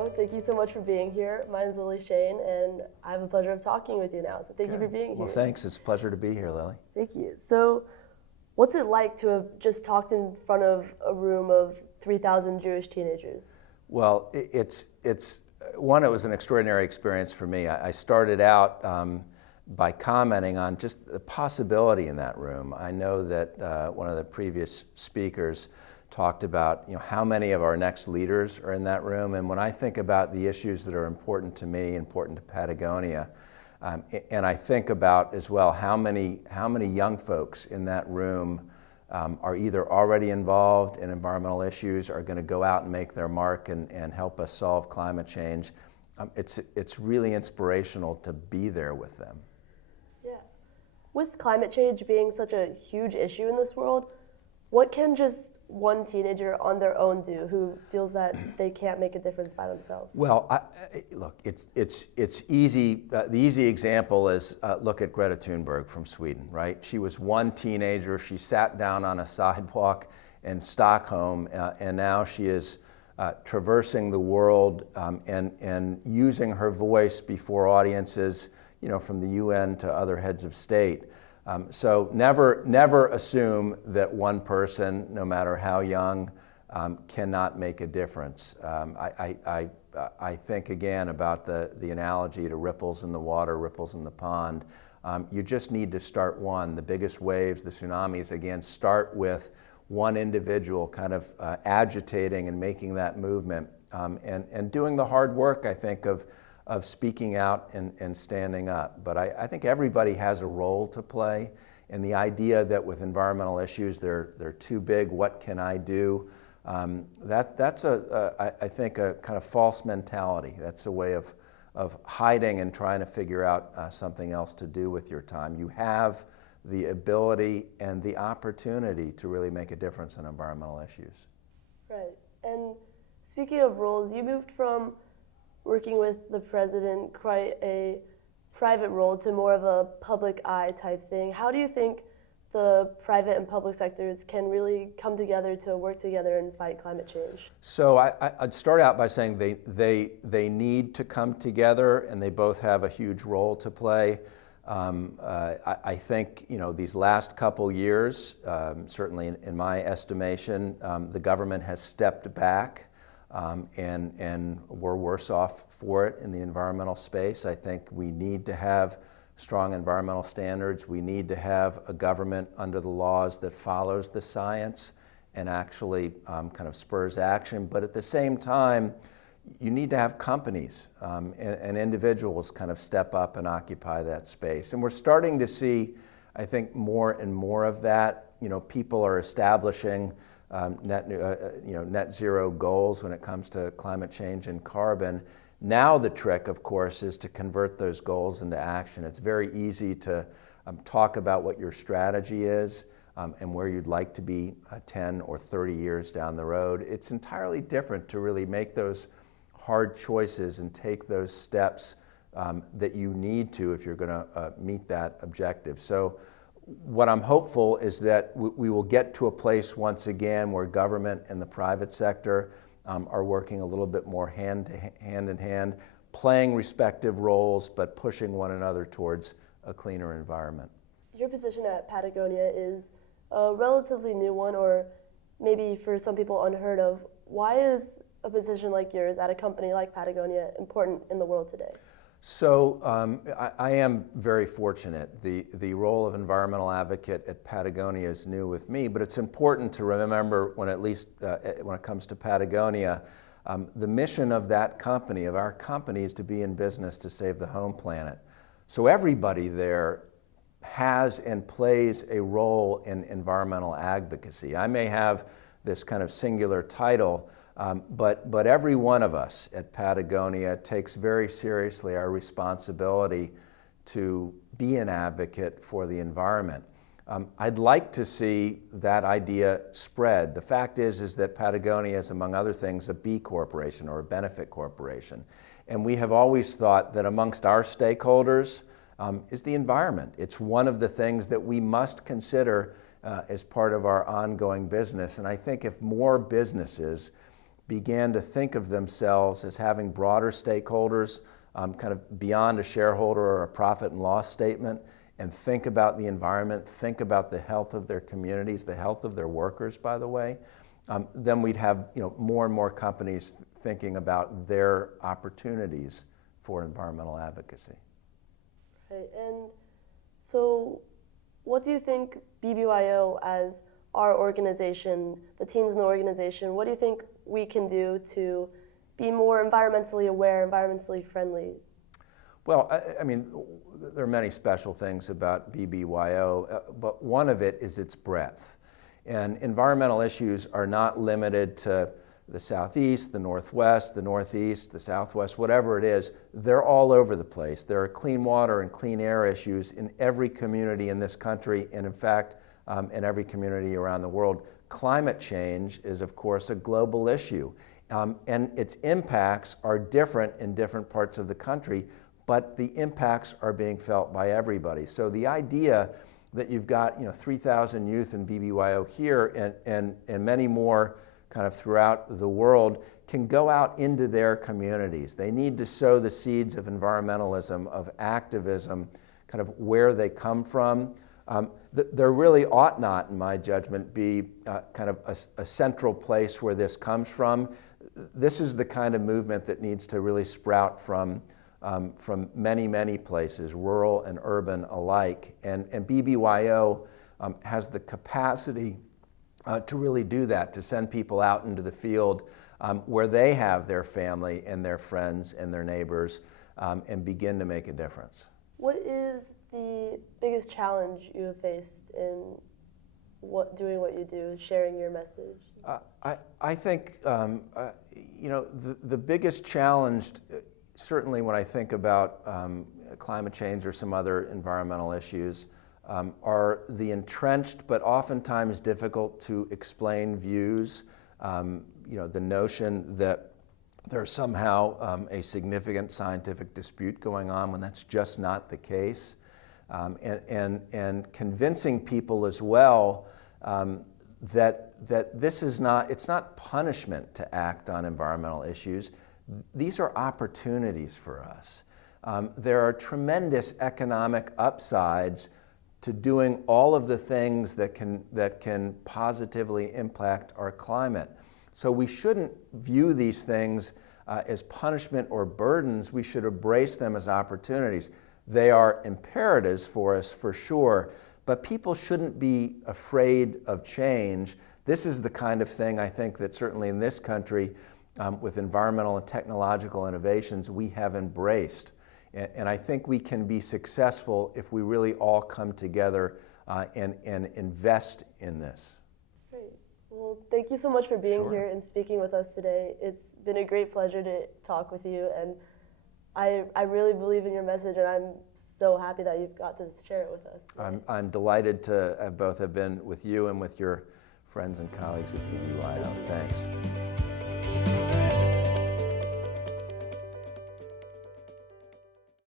Garbow. Thank you so much for being here. My name is Lily Shane, and I have the pleasure of talking with you now. So thank you for being here. Well, thanks. It's a pleasure to be here, Lily. Thank you. So what's it like to have just talked in front of a room of 3,000 Jewish teenagers? Well, it was an extraordinary experience for me. I started out by commenting on just the possibility in that room. I know that one of the previous speakers talked about how many of our next leaders are in that room, and when I think about the issues that are important to me, important to Patagonia, and I think about as well how many young folks in that room are either already involved in environmental issues, are going to go out and make their mark and help us solve climate change. It's really inspirational to be there with them. Yeah. With climate change being such a huge issue in this world, what can just one teenager on their own do who feels that they can't make a difference by themselves? Well, look, it's easy. The easy example is look at Greta Thunberg from Sweden, right? She was one teenager. She sat down on a sidewalk in Stockholm, and now she is traversing the world and using her voice before audiences, from the UN to other heads of state. So never assume that one person, no matter how young, cannot make a difference. I think again about the analogy to ripples in the water, ripples in the pond. You just need to start one. The biggest waves, the tsunamis, again, start with one individual kind of agitating and making that movement and doing the hard work, I think, of speaking out and standing up. But I think everybody has a role to play, and the idea that with environmental issues they're too big, what can I do? That's I think a kind of false mentality. That's a way of hiding and trying to figure out something else to do with your time. You have the ability and the opportunity to really make a difference in environmental issues. Right. And speaking of roles, you moved from working with the president, quite a private role, to more of a public eye type thing. How do you think the private and public sectors can really come together to work together and fight climate change? So I'd start out by saying they need to come together, and they both have a huge role to play. I think these last couple years, certainly in my estimation, the government has stepped back. And we're worse off for it in the environmental space. I think we need to have strong environmental standards. We need to have a government under the laws that follows the science and actually kind of spurs action. But at the same time, you need to have companies and individuals kind of step up and occupy that space. And we're starting to see, I think, more and more of that. People are establishing net zero goals when it comes to climate change and carbon. Now the trick, of course, is to convert those goals into action. It's very easy to talk about what your strategy is and where you'd like to be 10 or 30 years down the road. It's entirely different to really make those hard choices and take those steps that you need to if you're going to meet that objective. So what I'm hopeful is that we will get to a place once again where government and the private sector are working a little bit more hand in hand, playing respective roles, but pushing one another towards a cleaner environment. Your position at Patagonia is a relatively new one, or maybe for some people unheard of. Why is a position like yours at a company like Patagonia important in the world today? So I am very fortunate. The role of environmental advocate at Patagonia is new with me, but it's important to remember when it comes to Patagonia, the mission of that company, of our company, is to be in business to save the home planet. So everybody there has and plays a role in environmental advocacy. I may have this kind of singular title, but every one of us at Patagonia takes very seriously our responsibility to be an advocate for the environment. I'd like to see that idea spread. The fact is that Patagonia is, among other things, a B corporation or a benefit corporation. And we have always thought that amongst our stakeholders is the environment. It's one of the things that we must consider as part of our ongoing business. And I think if more businesses began to think of themselves as having broader stakeholders, kind of beyond a shareholder or a profit and loss statement, and think about the environment, think about the health of their communities, the health of their workers, by the way, then we'd have more and more companies thinking about their opportunities for environmental advocacy. Right. And so what do you think BBYO, as our organization, the teens in the organization, what do you think we can do to be more environmentally aware, environmentally friendly? Well, I mean, there are many special things about BBYO, but one of it is its breadth. And environmental issues are not limited to the Southeast, the Northwest, the Northeast, the Southwest, whatever it is. They're all over the place. There are clean water and clean air issues in every community in this country, and in fact, in every community around the world. Climate change is, of course, a global issue, and its impacts are different in different parts of the country, but the impacts are being felt by everybody. So the idea that you've got 3,000 youth in BBYO here and many more kind of throughout the world can go out into their communities. They need to sow the seeds of environmentalism, of activism, kind of where they come from. There really ought not, in my judgment, be kind of a central place where this comes from. This is the kind of movement that needs to really sprout from many, many places, rural and urban alike. And BBYO has the capacity to really do that, to send people out into the field where they have their family and their friends and their neighbors and begin to make a difference. What is the biggest challenge you have faced in doing what you do, sharing your message? I think the biggest challenge, certainly when I think about climate change or some other environmental issues, are the entrenched but oftentimes difficult to explain views. The notion that there's somehow a significant scientific dispute going on when that's just not the case. And convincing people as well that this is not, it's not punishment to act on environmental issues. These are opportunities for us. There are tremendous economic upsides to doing all of the things that can positively impact our climate. So we shouldn't view these things as punishment or burdens. We should embrace them as opportunities. They are imperatives for us, for sure, but people shouldn't be afraid of change. This is the kind of thing I think that certainly in this country, with environmental and technological innovations, we have embraced. And I think we can be successful if we really all come together and invest in this. Great. Well, thank you so much for being here and speaking with us today. It's been a great pleasure to talk with you, and I really believe in your message, and I'm so happy that you've got to share it with us. I'm delighted to both have been with you and with your friends and colleagues at BBYO. Thanks.